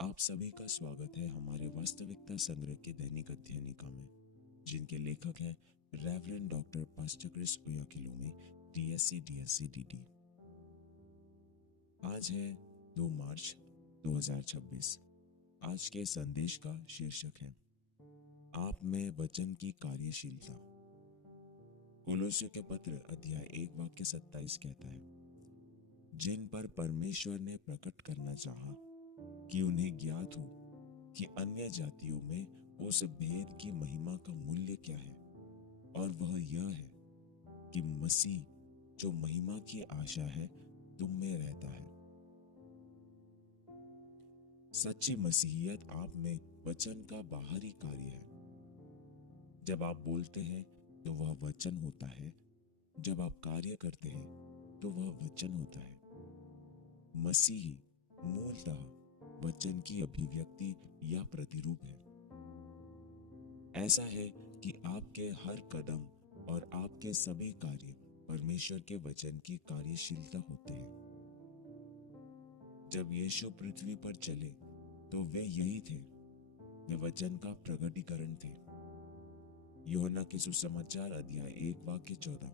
आप सभी का स्वागत है हमारे वास्तविकता संग्रह के दैनिक अध्ययनिका में, जिनके लेखक हैं reverend doctor pastor Chris Oyakhilome, DSc DSc DD। आज है 2 मार्च 2026। आज के संदेश का शीर्षक है आप में वचन की कार्यशीलता। कोलोसियों के पत्र अध्याय 1 वाक्य 27 कहता है, जिन पर परमेश्वर ने प्रकट करना चाहा कि उन्हें ज्ञात हो कि अन्य जातियों में उस भेद की महिमा का मूल्य क्या है, और वह यह है कि मसीह जो महिमा की आशा है तुम में रहता है। सच्ची मसीहियत आप में वचन का बाहरी कार्य है। जब आप बोलते हैं तो वह वचन होता है, जब आप कार्य करते हैं तो वह वचन होता है। मसीही मूलतः वचन की अभिव्यक्ति या प्रतिरूप है। ऐसा है कि आपके हर कदम और आपके सभी कार्य परमेश्वर के वचन की कार्यशीलता होते हैं। जब यीशु पृथ्वी पर चले तो वे यही थे, वे वचन का प्रकटीकरण थे। यूहन्ना के सुसमाचार अध्याय 1 वाक्य 14।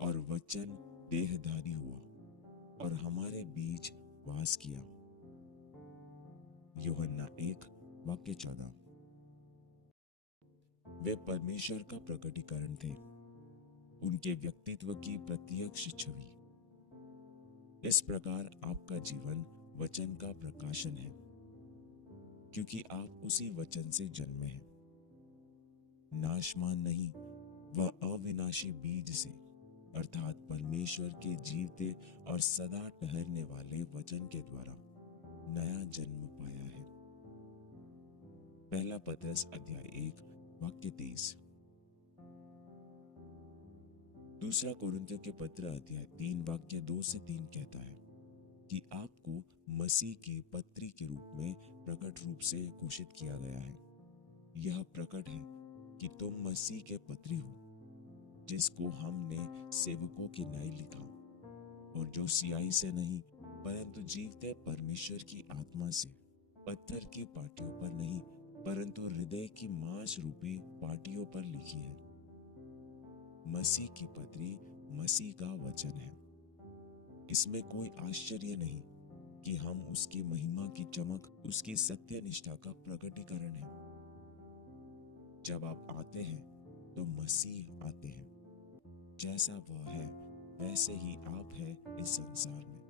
और वचन देहधारी हुआ और हमारे बीच वास किया। यूहन्ना 1 वाक्य 14। वे परमेश्वर का प्रकटीकरण थे, उनके व्यक्तित्व की प्रत्यक्ष छवि। इस प्रकार आपका जीवन वचन का प्रकाशन है, क्योंकि आप उसी वचन से जन्मे हैं। नाशमान नहीं, वह अविनाशी बीज से, अर्थात परमेश्वर के जीवते और सदा ठहरने वाले वचन के द्वारा नया जन्म पाया है। पहला पत्रस अध्याय 1 वाक्य 23। दूसरा कोरिन्थियों के पत्र अध्याय 3 वाक्य 2 से 3 कहता है कि आपको मसीह की पत्री के रूप में प्रकट रूप से घोषित किया गया है। यह प्रकट है कि तुम मसीह के पत्री हो, जिसको हमने सेवकों की न्याय लिखा, और जो सियाही से नहीं परंतु जीवते परमेश्वर की आत्मा से, पत्थर की पाटियों पर नहीं परंतु हृदय की मांस रूपी पाटियों पर लिखी है। मसीह की पत्री मसीह का वचन है। इसमें कोई आश्चर्य नहीं कि हम उसकी महिमा की चमक, उसकी सत्य निष्ठा का प्रकटीकरण है। जब आप आते हैं तो मसीह आते हैं। जैसा वह है वैसे ही आप हैं इस संसार में।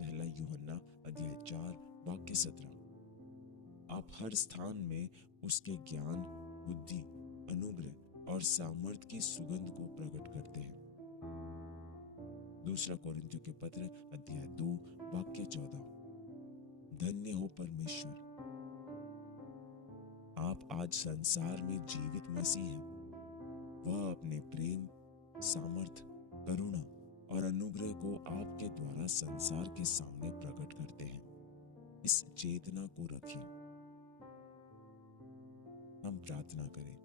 पहला यूहन्ना अध्याय 4 वाक्य 17। आप हर स्थान में उसके ज्ञान, बुद्धि, अनुग्रह और सामर्थ्य की सुगंध को प्रकट करते हैं। दूसरा कोरिन्थियों के पत्र अध्याय 2 वाक्य 14। धन्य हो परमेश्वर, आप आज संसार में जीवित मसीह हैं। वह अपने प्रेम, सामर्थ, करुणा और अनुग्रह को आपके द्वारा संसार के सामने प्रकट करते हैं। इस चेतना को रखें। हम प्रार्थना करें।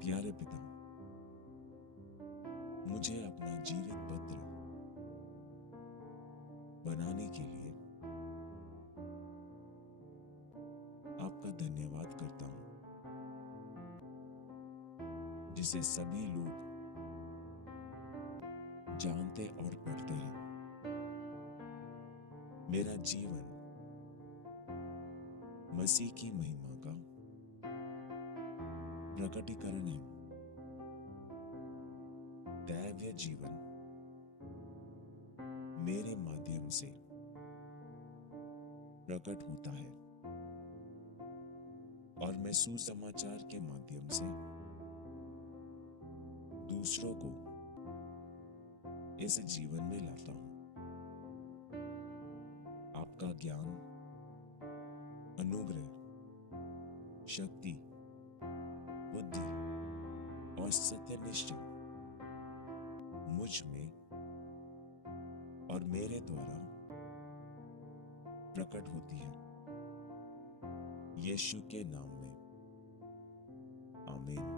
प्यारे पिता, मुझे अपना जीवित पत्र बनाने के लिए आपका धन्यवाद करता हूं, जिसे सभी लोग जानते और पढ़ते हैं। मेरा जीवन मसीह की महिमा का प्रकटीकरण है। दैवीय जीवन मेरे माध्यम से प्रकट होता है, और मैं सुसमाचार के माध्यम से दूसरों को इस जीवन में लाता हूं। आपका ज्ञान, अनुग्रह, शक्ति, बुद्धि और सत्यनिष्ठा मुझ में और मेरे द्वारा प्रकट होती है। यीशु के नाम में, आमीन।